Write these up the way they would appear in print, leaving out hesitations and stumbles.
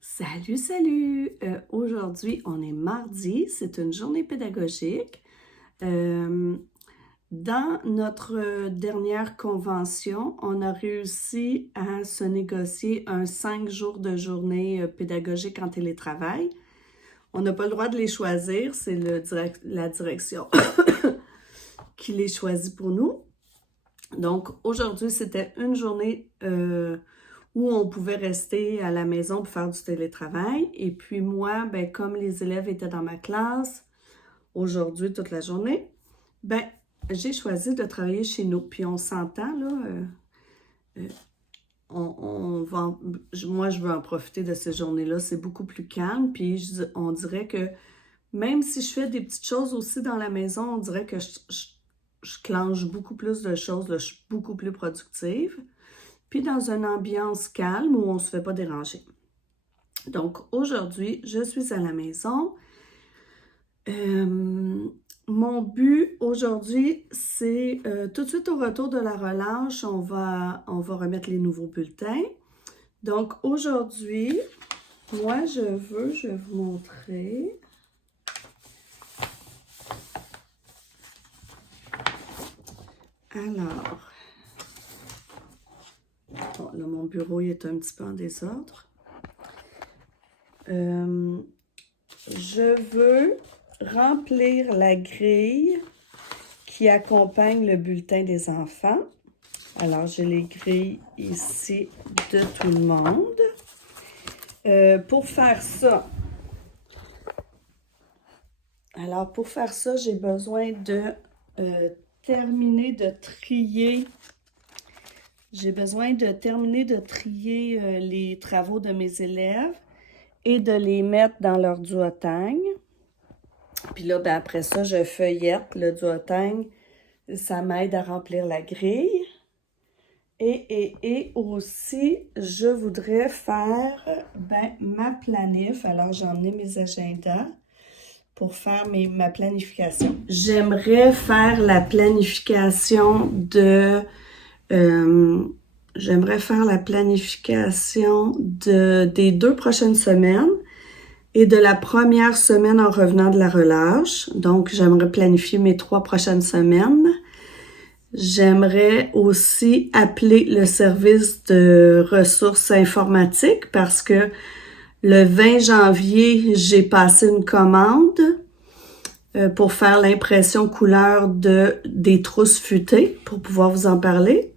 Salut, salut! Aujourd'hui, on est mardi, c'est une journée pédagogique. Dans notre dernière convention, on a réussi à se négocier un 5 jours de journée pédagogique en télétravail. On n'a pas le droit de les choisir, c'est la direction qui les choisit pour nous. Donc, aujourd'hui, c'était une journée où on pouvait rester à la maison pour faire du télétravail. Et puis moi, ben, comme les élèves étaient dans ma classe aujourd'hui toute la journée, ben, j'ai choisi de travailler chez nous. Puis on s'entend, là, moi, je veux en profiter de ces journées-là. C'est beaucoup plus calme. Puis on dirait que même si je fais des petites choses aussi dans la maison, on dirait que je clenche beaucoup plus de choses, là, je suis beaucoup plus productive. Puis dans une ambiance calme où on ne se fait pas déranger. Donc aujourd'hui, je suis à la maison. Mon but aujourd'hui, c'est tout de suite au retour de la relâche, on va remettre les nouveaux bulletins. Donc aujourd'hui, moi je vais vous montrer. Alors, bon, là mon bureau il est un petit peu en désordre. Je veux remplir la grille qui accompagne le bulletin des enfants. Alors, j'ai les grilles ici de tout le monde. Pour faire ça, j'ai besoin de terminer de trier. J'ai besoin de terminer de trier les travaux de mes élèves et de les mettre dans leur duotang. Puis là, ben après ça, je feuillette le duotang. Ça m'aide à remplir la grille. Et aussi, je voudrais faire ma planif. Alors, j'ai emmené mes agendas pour faire ma planification. J'aimerais faire la planification des 2 prochaines semaines et de la première semaine en revenant de la relâche. Donc, j'aimerais planifier mes 3 prochaines semaines. J'aimerais aussi appeler le service de ressources informatiques parce que le 20 janvier, j'ai passé une commande pour faire l'impression couleur des trousses futées pour pouvoir vous en parler.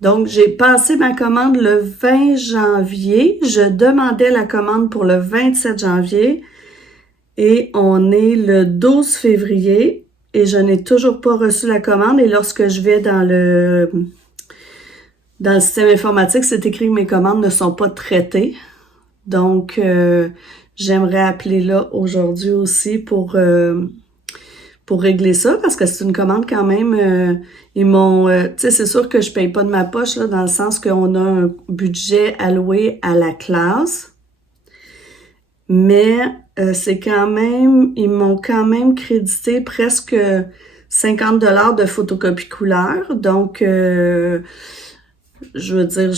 Donc, j'ai passé ma commande le 20 janvier. Je demandais la commande pour le 27 janvier et on est le 12 février et je n'ai toujours pas reçu la commande. Et lorsque je vais dans le système informatique, c'est écrit que mes commandes ne sont pas traitées. Donc, j'aimerais appeler là aujourd'hui aussi pour régler ça, parce que c'est une commande quand même, ils m'ont, tu sais, c'est sûr que je paye pas de ma poche, là, dans le sens qu'on a un budget alloué à la classe, mais c'est quand même, ils m'ont quand même crédité presque 50 $ de photocopie couleur, donc, je veux dire,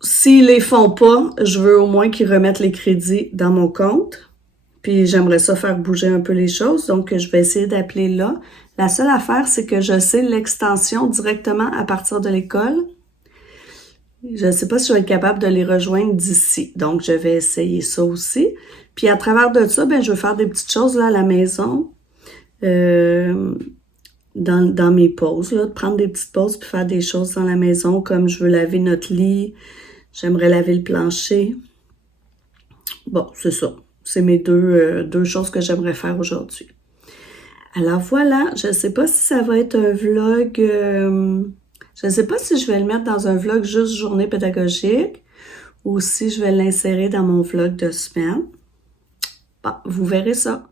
s'ils les font pas, je veux au moins qu'ils remettent les crédits dans mon compte. Puis j'aimerais ça faire bouger un peu les choses, donc je vais essayer d'appeler là. La seule affaire, c'est que je sais l'extension directement à partir de l'école. Je ne sais pas si je vais être capable de les rejoindre d'ici, donc je vais essayer ça aussi. Puis à travers de ça, je vais faire des petites choses là à la maison, dans mes pauses, là, de prendre des petites pauses puis faire des choses dans la maison, comme je veux laver notre lit, j'aimerais laver le plancher. Bon, c'est ça. C'est mes deux choses que j'aimerais faire aujourd'hui. Alors voilà, je ne sais pas si ça va être un vlog, je ne sais pas si je vais le mettre dans un vlog juste journée pédagogique ou si je vais l'insérer dans mon vlog de semaine. Bon, vous verrez ça.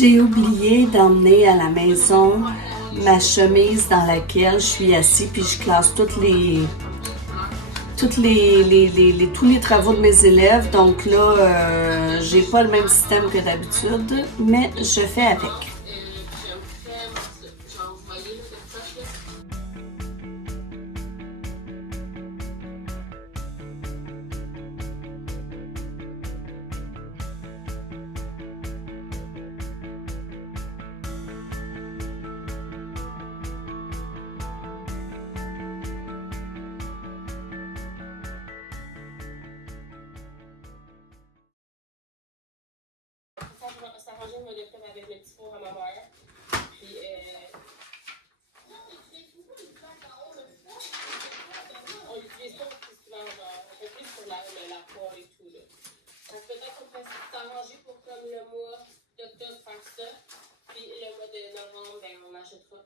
J'ai oublié d'emmener à la maison ma chemise dans laquelle je suis assise, puis je classe tous les travaux de mes élèves. Donc là, j'ai pas le même système que d'habitude, mais je fais avec. S'arranger mon laptop avec le petit four à ma mère. Puis, on l'utilise pas plus souvent, genre, on fait plus pour la poêle et tout, là. Donc, peut-être qu'on peut s'arranger pour comme le mois d'octobre faire ça. Puis, le mois de novembre, ben, on achètera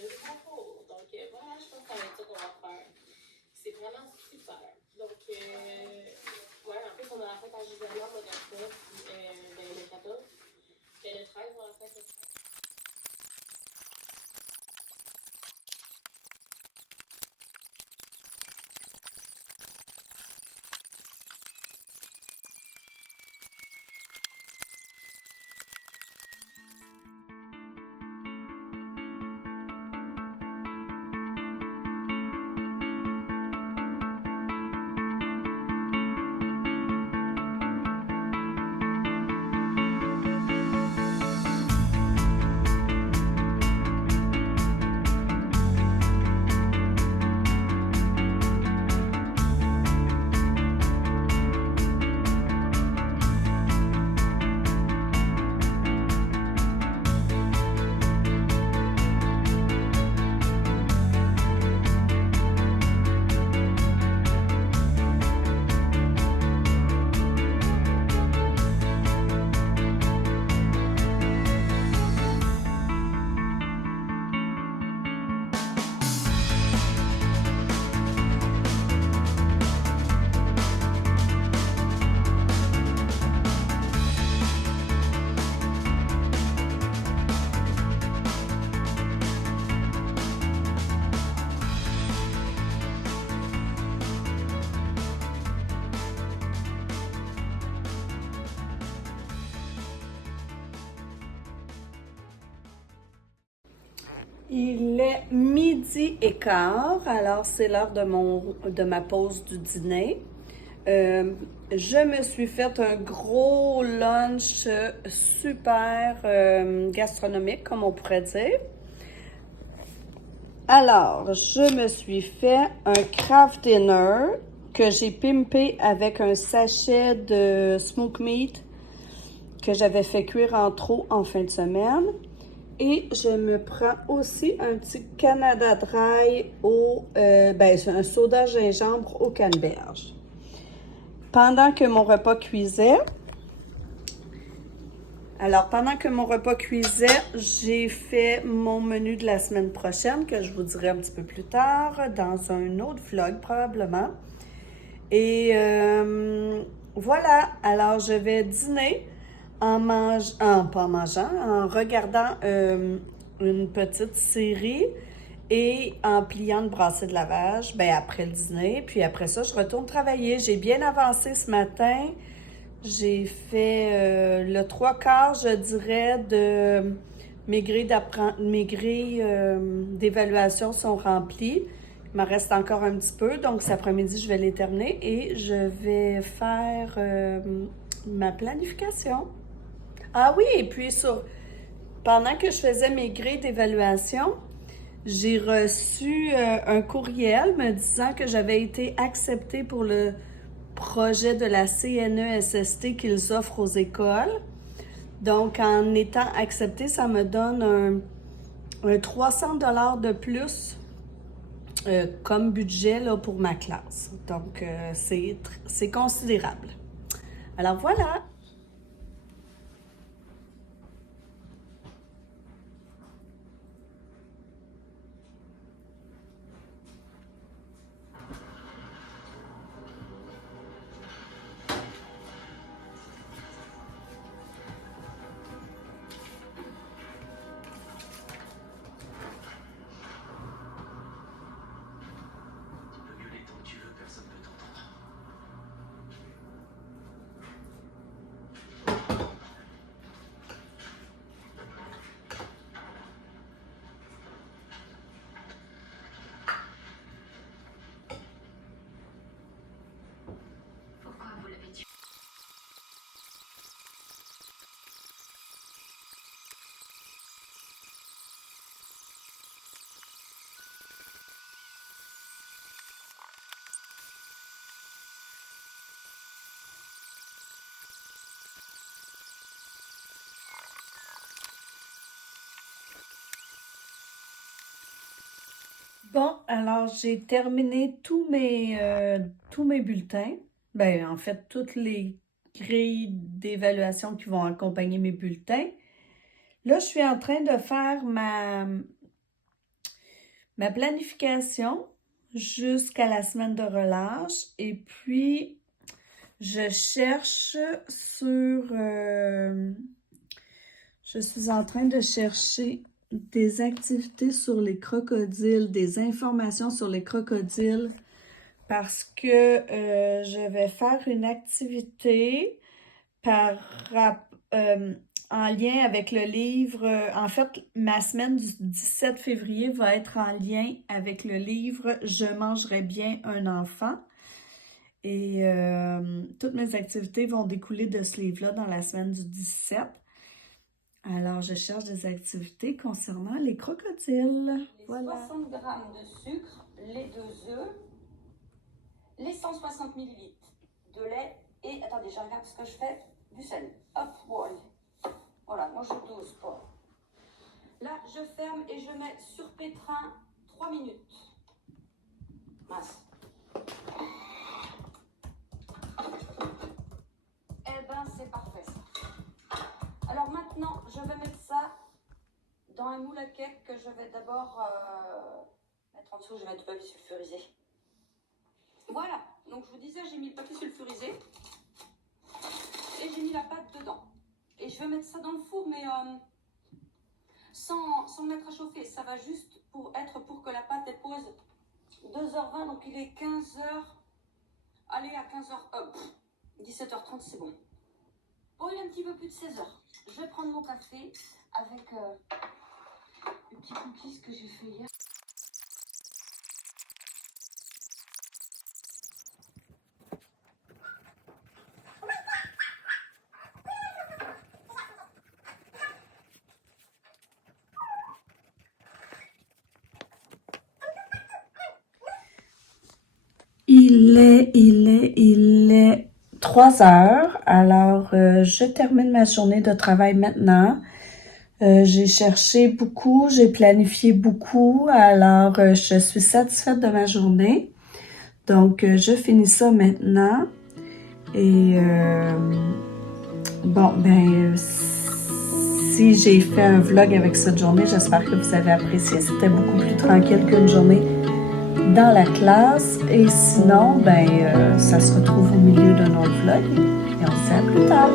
le gros four. Donc, voilà, je pense que ça va être ça qu'on va faire. C'est vraiment super. Donc, ouais, en plus, on a la fête en Giverland, mois d'octobre, le 14. Et le 13, on a la fête le 13. Il est 12h15, alors c'est l'heure de ma pause du dîner. Je me suis fait un gros lunch super gastronomique, comme on pourrait dire. Alors, je me suis fait un craft dinner que j'ai pimpé avec un sachet de smoked meat que j'avais fait cuire en trop en fin de semaine. Et je me prends aussi un petit Canada Dry c'est un soda gingembre au canneberge. Pendant que mon repas cuisait, j'ai fait mon menu de la semaine prochaine que je vous dirai un petit peu plus tard dans un autre vlog probablement. Et voilà, alors je vais dîner en regardant une petite série et en pliant le bracelet de lavage, après le dîner. Puis après ça, je retourne travailler. J'ai bien avancé ce matin. J'ai fait le 3/4, je dirais, de mes grilles d'évaluation sont remplies. Il m'en reste encore un petit peu, donc cet après-midi, je vais les terminer et je vais faire ma planification. Ah oui, et puis pendant que je faisais mes grilles d'évaluation, j'ai reçu un courriel me disant que j'avais été acceptée pour le projet de la CNESST qu'ils offrent aux écoles. Donc, en étant acceptée, ça me donne un 300 $ de plus comme budget là, pour ma classe. Donc, c'est considérable. Alors voilà! Bon, alors j'ai terminé tous mes bulletins. Ben, en fait, toutes les grilles d'évaluation qui vont accompagner mes bulletins. Là, je suis en train de faire ma planification jusqu'à la semaine de relâche. Et puis, je cherche je suis en train de chercher des activités sur les crocodiles, des informations sur les crocodiles, parce que je vais faire une activité en lien avec le livre. En fait, ma semaine du 17 février va être en lien avec le livre « Je mangerai bien un enfant ». Et toutes mes activités vont découler de ce livre-là dans la semaine du 17. Alors, je cherche des activités concernant les crocodiles. Les 60 grammes de sucre, les 2 œufs, les 160 ml de lait et, attendez, je regarde ce que je fais, du sel. Hop, boy. Voilà, moi je dose pas. Là, je ferme et je mets sur pétrin 3 minutes. Mince. Eh ben, c'est parfait ça. Alors maintenant, je vais mettre ça dans un moule à cake que je vais d'abord mettre en dessous. Je vais mettre du papier sulfurisé. Voilà, donc je vous disais, j'ai mis le papier sulfurisé et j'ai mis la pâte dedans. Et je vais mettre ça dans le four, mais sans mettre à chauffer. Ça va juste pour que la pâte elle pose 2h20, donc il est 15h. Allez, à 15h, 17h30, c'est bon. Bon, il est un petit peu plus de 16h. Je vais prendre mon café avec le petit cookies que j'ai fait hier. Il est 3 heures. Alors, je termine ma journée de travail maintenant. J'ai cherché beaucoup, j'ai planifié beaucoup. Alors, je suis satisfaite de ma journée. Donc, je finis ça maintenant. Et bon, ben, si j'ai fait un vlog avec cette journée, j'espère que vous avez apprécié. C'était beaucoup plus tranquille qu'une journée dans la classe. Et sinon, ben, ça se retrouve au milieu d'un autre vlog. Et on se dit à plus tard.